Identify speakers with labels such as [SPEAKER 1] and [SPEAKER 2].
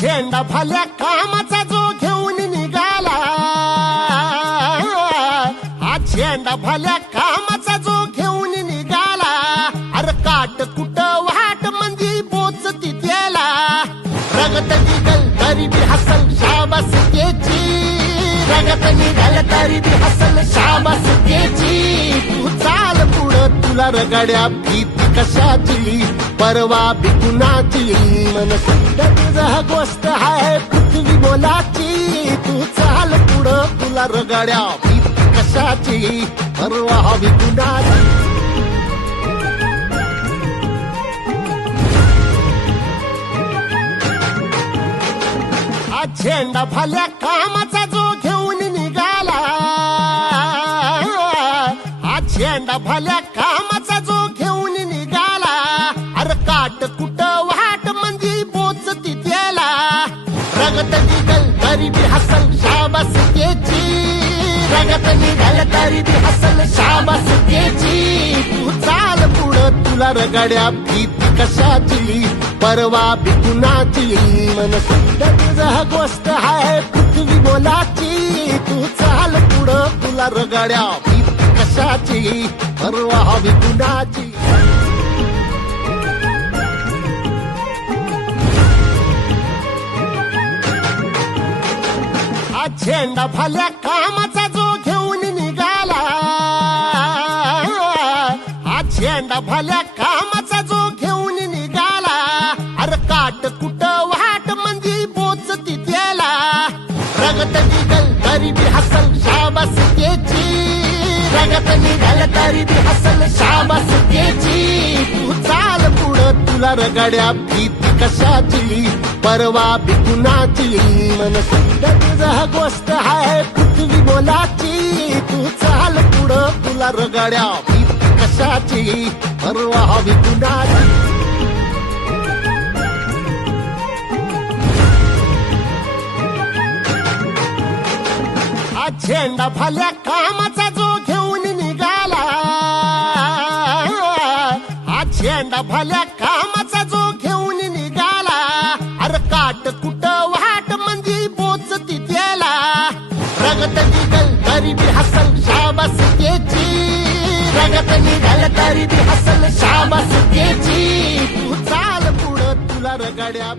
[SPEAKER 1] झेंडा फाल्या कामाचा जो घेऊन निघाला हा झेंडा फाल्या कामाचा जो घेऊन निघाला. अरे काट कुट वाट म्हणजे बोच तिथेला प्रगत निघल तरी बी हसल शाबास त्याची प्रगत निघाल तरी बी हसल शाबास केची तू चाल पुढं तुला रगड्या भीती कशाची? परवा बी मन सुद्ध तुझं गोष्ट आहे पृथ्वी बोलाची तू चाल पुढं तुला रगड्या भीती कशाची? परवा बी झेंडा फाल्या कामाचा जो घे हा भल्या कामाचा जो घेऊन निघाला. अरे काट कुट वाट मंदी बोच तिथेला. रगत निघल तरी बी हसल शाबास त्याची. रगत निघल तरी बी हसल शाबास त्याची. तू चाल पुढं तुला रगड्या भीती कशाची? परवा बी कुणाची? मन सुद्ध तुझं गोष्ट आहे पृथ्वी बोलाची तू चाल पुढं तुला रगड्या भीती कशाची परवा हवी कुणाची झेंडा भल्या कामाचा जो घेऊन निघाला. हा झेंडा भल्या कामाचा जो घेऊन निघाला. अरे काट कुट प्रगत निघल तरी बी हसल शाबास केची तू चाल पुढं तुला रगड्या भीती कशाची? परवा बी कुणाची मन सुद्ध गोष्ट आहे पृथ्वी बोलाची तू चाल पुढं तुला रगड्या भीती कशाची? परवा बी कुणाची हा झेंडा फाल्या कामाचा जो घे शेंडा झेंडा भल्या कामाचा जो घेऊन निघाला. अरे काट कुट वाट मंदी बोच तिथेला. रगत निघल तरी बी हसल शाबास त्याची. रगत निघल तरी बी हसल शाबास त्याची. तू चाल पुढं तुला रगड्या